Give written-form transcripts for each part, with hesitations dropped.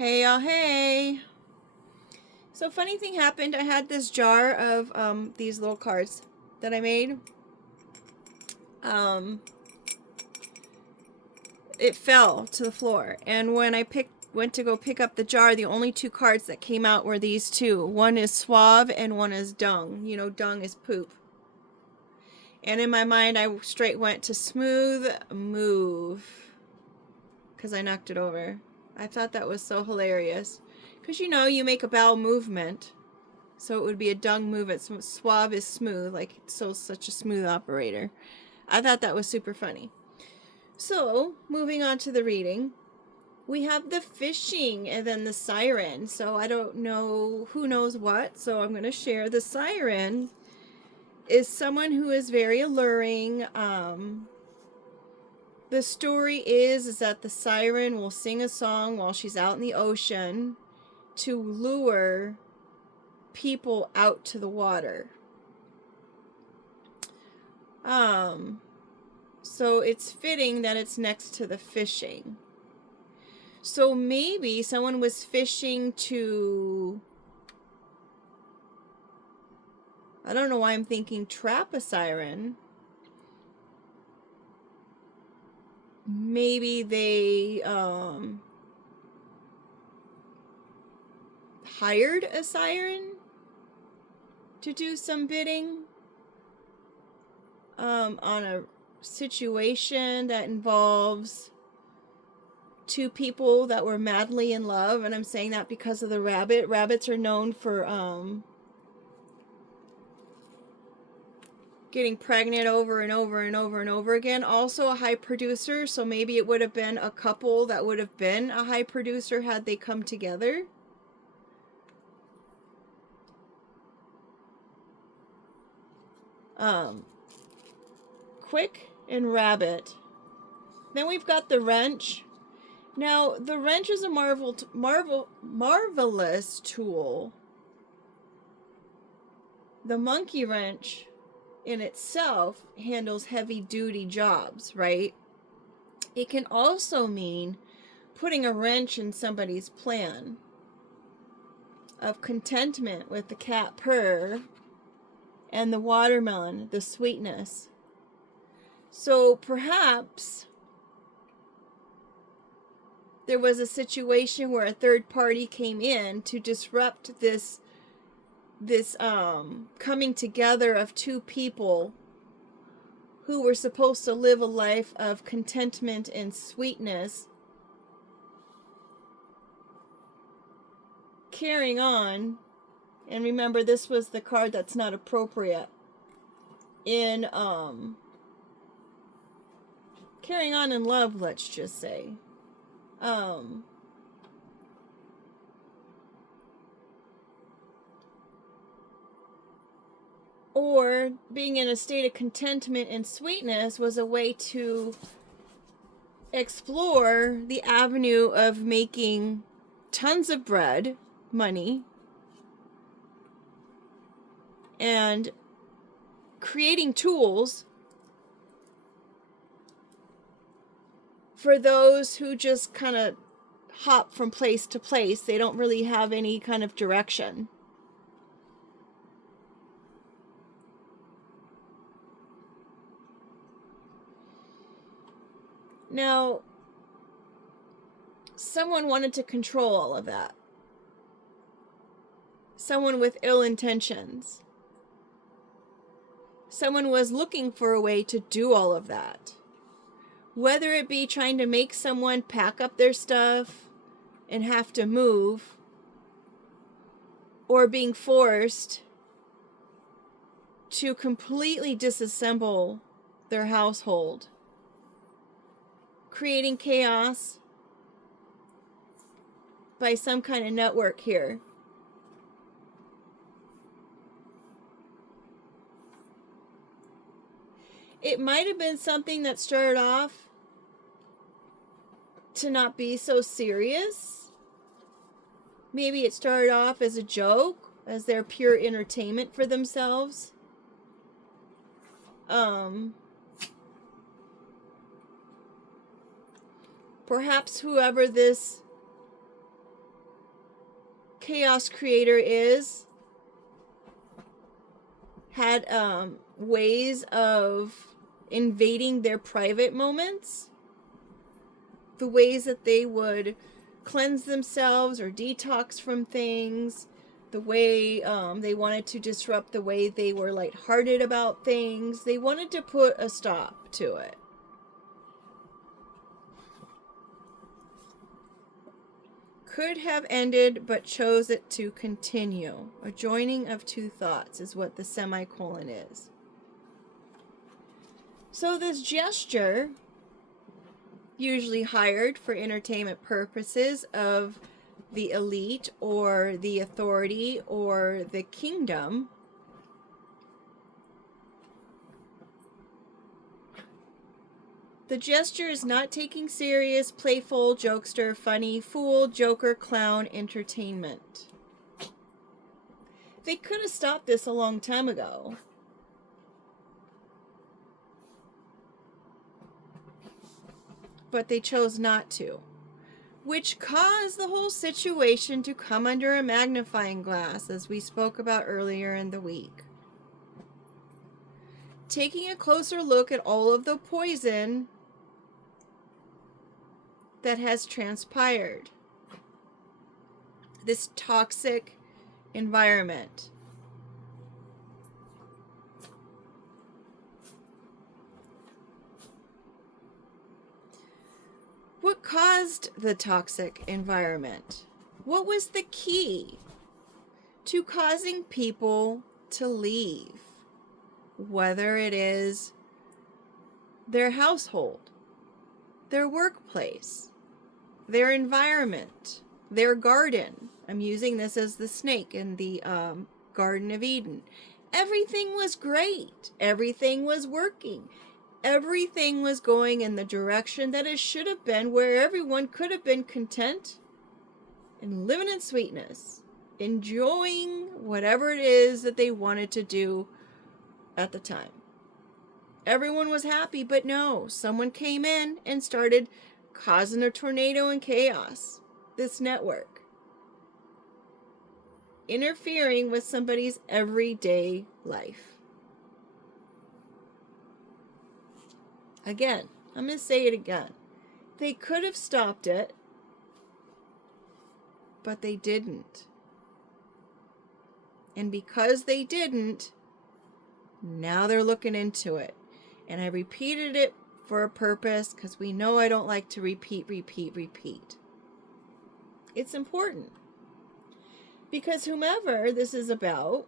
Hey, hey. So funny thing happened. I had this jar of these little cards that I made. Um, it fell to the floor, and when I went to go pick up the jar, the only two cards that came out were these two. One is suave and one is dung. You know, dung is poop. And in my mind, I straight went to smooth move because I knocked it over. I thought that was so hilarious. Because you make a bowel movement. So it would be a dung movement. So suave is smooth, like such a smooth operator. I thought that was super funny. So moving on to the reading, we have the fishing and then the siren. So I don't know who knows what. So I'm going to share the siren is someone who is very alluring. The story is that the siren will sing a song while she's out in the ocean to lure people out to the water. So it's fitting that it's next to the fishing. So maybe someone was fishing to, I don't know why I'm thinking trap a siren. Maybe they hired a siren to do some bidding on a situation that involves two people that were madly in love. And I'm saying that because of the rabbit. Rabbits are known for getting pregnant over and over and over and over again. Also a high producer, so maybe it would have been a couple that would have been a high producer had they come together. Quick and rabbit. Then we've got the wrench. Now, the wrench is a marvelous tool. The monkey wrench in itself handles heavy-duty jobs, right? It can also mean putting a wrench in somebody's plan of contentment with the cat purr and the watermelon, the sweetness. So perhaps there was a situation where a third party came in to disrupt this coming together of two people who were supposed to live a life of contentment and sweetness, carrying on. And remember, this was the card that's not appropriate in carrying on in love, let's just say. Or being in a state of contentment and sweetness was a way to explore the avenue of making tons of bread, money, and creating tools for those who just kind of hop from place to place. They don't really have any kind of direction. Now, someone wanted to control all of that. Someone with ill intentions. Someone was looking for a way to do all of that. Whether it be trying to make someone pack up their stuff and have to move, or being forced to completely disassemble their household, creating chaos by some kind of network here. It might have been something that started off to not be so serious. Maybe it started off as a joke, as their pure entertainment for themselves. Perhaps whoever this chaos creator is had ways of invading their private moments, the ways that they would cleanse themselves or detox from things, the way they wanted to disrupt the way they were lighthearted about things. They wanted to put a stop to it. Could have ended, but chose it to continue. A joining of two thoughts is what the semicolon is. So this gesture, usually hired for entertainment purposes of the elite or the authority or the kingdom, the gesture is not taking serious, playful, jokester, funny, fool, joker, clown, entertainment. They could have stopped this a long time ago. But they chose not to, which caused the whole situation to come under a magnifying glass, as we spoke about earlier in the week. Taking a closer look at all of the poison that has transpired, this toxic environment. What caused the toxic environment? What was the key to causing people to leave? Whether it is their household, their workplace, their environment, their garden. I'm using this as the snake in the Garden of Eden. Everything was great. Everything was working. Everything was going in the direction that it should have been, where everyone could have been content and living in sweetness, enjoying whatever it is that they wanted to do at the time. Everyone was happy, but no, someone came in and started causing a tornado and chaos. This network interfering with somebody's everyday life. Again, I'm going to say it again. They could have stopped it, but they didn't. And because they didn't, now they're looking into it. And I repeated it for a purpose, because we know I don't like to repeat. It's important. Because whomever this is about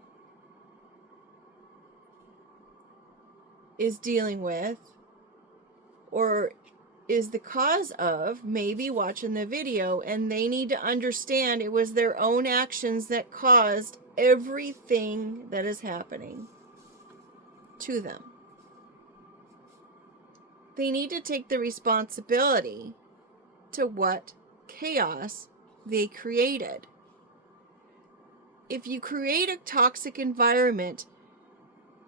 is dealing with, or is the cause of, maybe watching the video, and they need to understand it was their own actions that caused everything that is happening to them. They need to take the responsibility to what chaos they created. If you create a toxic environment,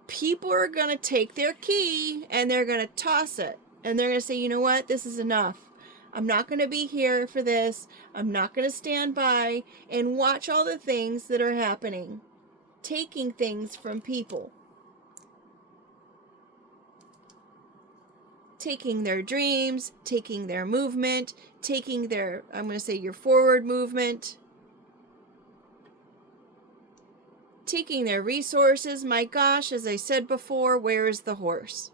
people are going to take their key and they're going to toss it. And they're going to say, you know what, this is enough. I'm not going to be here for this. I'm not going to stand by and watch all the things that are happening. Taking things from people. Taking their dreams, taking their movement, taking their, I'm going to say your forward movement. Taking their resources. My gosh, as I said before, where is the horse?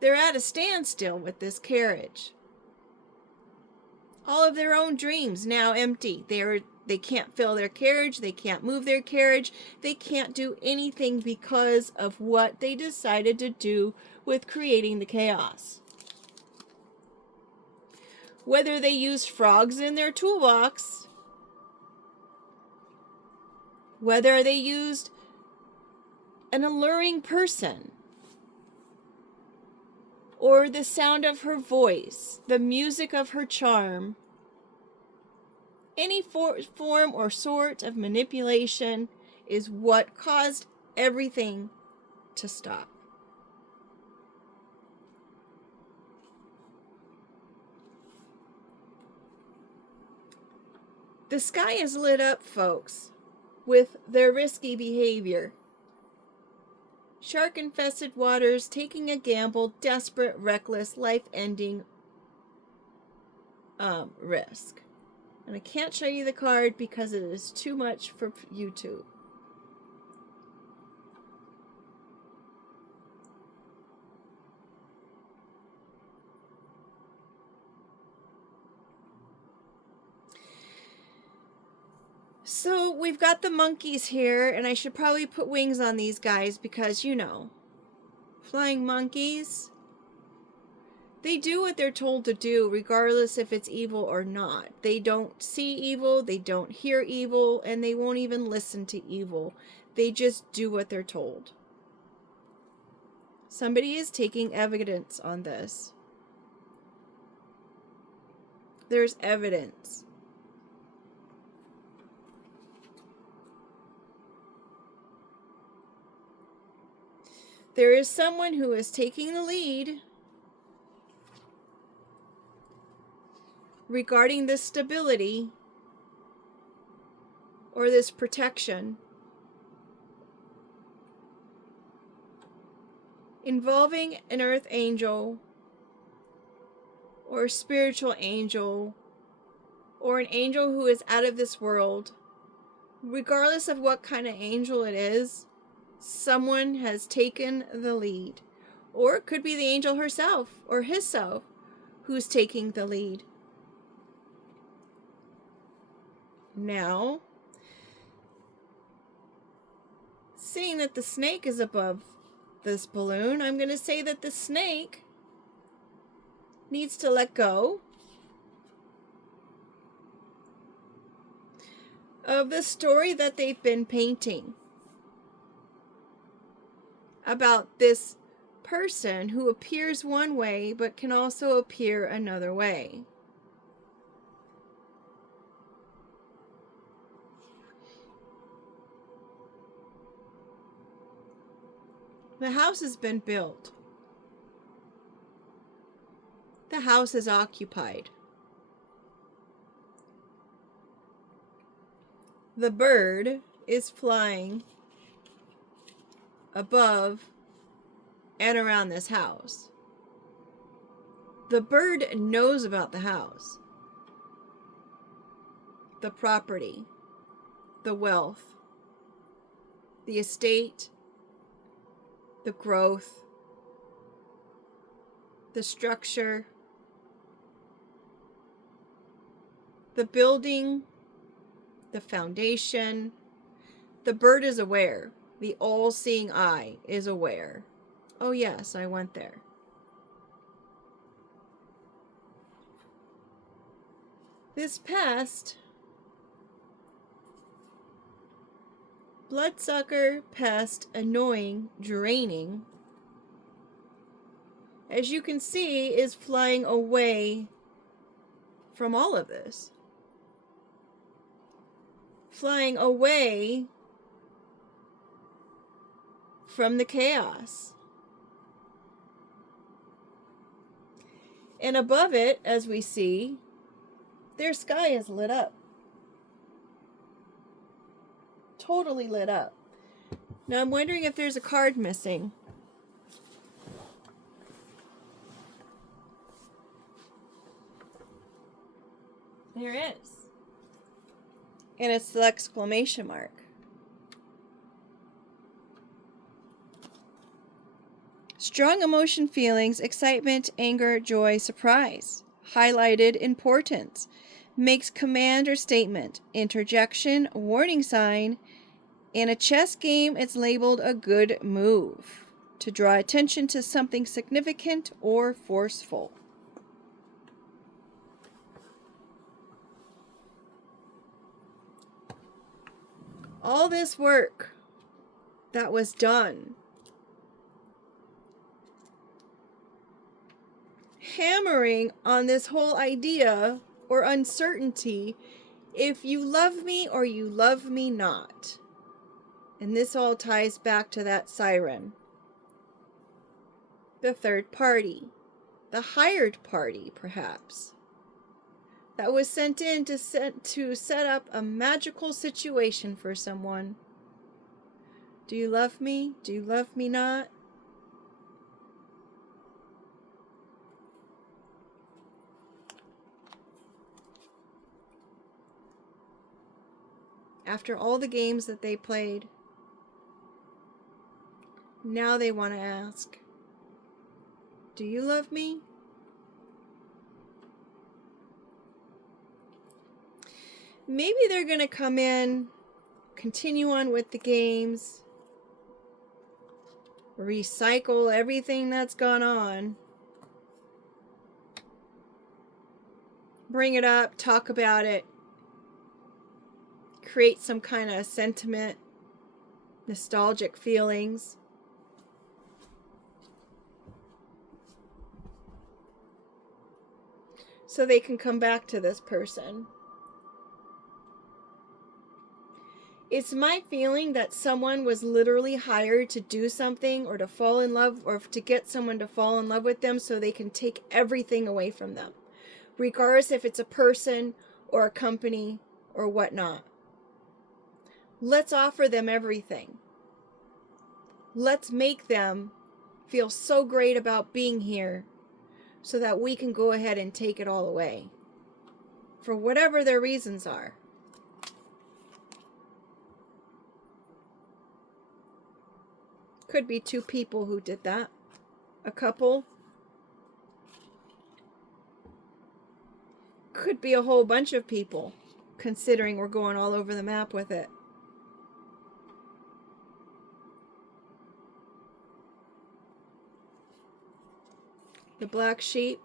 They're at a standstill with this carriage. All of their own dreams now empty. They can't fill their carriage. They can't move their carriage. They can't do anything because of what they decided to do with creating the chaos. Whether they used frogs in their toolbox, whether they used an alluring person, or the sound of her voice, the music of her charm, any form or sort of manipulation is what caused everything to stop. The sky is lit up, folks, with their risky behavior. Shark-infested waters, taking a gamble, desperate, reckless, life-ending risk. And I can't show you the card because it is too much for YouTube. So we've got the monkeys here, and I should probably put wings on these guys because, you know, flying monkeys, they do what they're told to do regardless if it's evil or not. They don't see evil, they don't hear evil, and they won't even listen to evil. They just do what they're told. Somebody is taking evidence on this. There's evidence. There is someone who is taking the lead regarding this stability or this protection involving an earth angel or a spiritual angel or an angel who is out of this world. Regardless of what kind of angel it is, someone has taken the lead. Or it could be the angel herself or himself who's taking the lead. Now, seeing that the snake is above this balloon, I'm going to say that the snake needs to let go of the story that they've been painting about this person who appears one way but can also appear another way. The house has been built. The house is occupied. The bird is flying above and around this house. The bird knows about the house, the property, the wealth, the estate, the growth, the structure, the building, the foundation. The bird is aware. The all-seeing eye is aware. Oh yes, I went there. This past bloodsucker, pest, annoying, draining, as you can see, is flying away from all of this. Flying away from the chaos. And above it, as we see, their sky is lit up. Totally lit up. Now I'm wondering if there's a card missing. There is. And it's the exclamation mark. Strong emotion feelings, excitement, anger, joy, surprise. Highlighted importance. Makes command or statement. Interjection, warning sign. In a chess game, it's labeled a good move. To draw attention to something significant or forceful. All this work that was done, hammering on this whole idea or uncertainty, if you love me or you love me not. And this all ties back to that siren. The third party, the hired party, perhaps. that was sent in to set up a magical situation for someone. Do you love me? Do you love me not? After all the games that they played, now they want to ask, do you love me? Maybe they're going to come in, continue on with the games, recycle everything that's gone on, bring it up, talk about it, create some kind of sentiment, nostalgic feelings. So they can come back to this person. It's my feeling that someone was literally hired to do something or to fall in love or to get someone to fall in love with them so they can take everything away from them, regardless if it's a person or a company or whatnot. Let's offer them everything. Let's make them feel so great about being here so that we can go ahead and take it all away for whatever their reasons are. Could be two people who did that. A couple. Could be a whole bunch of people, considering we're going all over the map with it. The black sheep.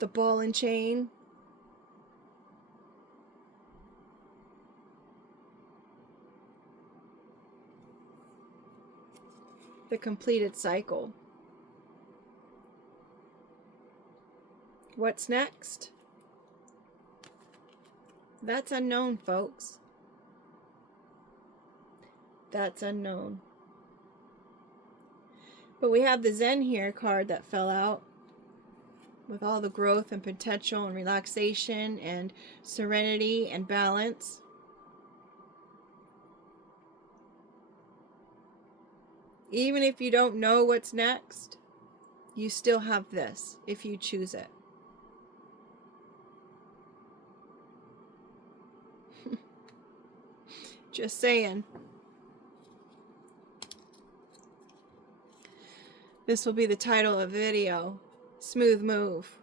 The ball and chain. The completed cycle. What's next? That's unknown, folks. That's unknown. But we have the Zen here card that fell out with all the growth and potential and relaxation and serenity and balance. Even if you don't know what's next, you still have this if you choose it. Just saying. This will be the title of the video. Smooth move.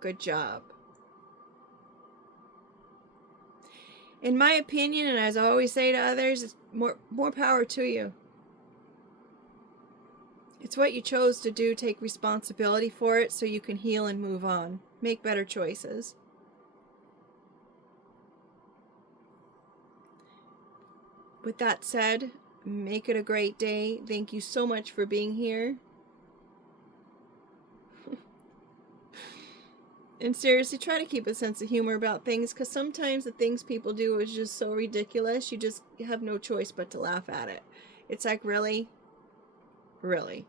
Good job. In my opinion, and as I always say to others, it's more power to you. It's what you chose to do. Take responsibility for it so you can heal and move on. Make better choices. With that said, make it a great day. Thank you so much for being here. And seriously, try to keep a sense of humor about things, because sometimes the things people do is just so ridiculous, you have no choice but to laugh at it. It's like, really? Really?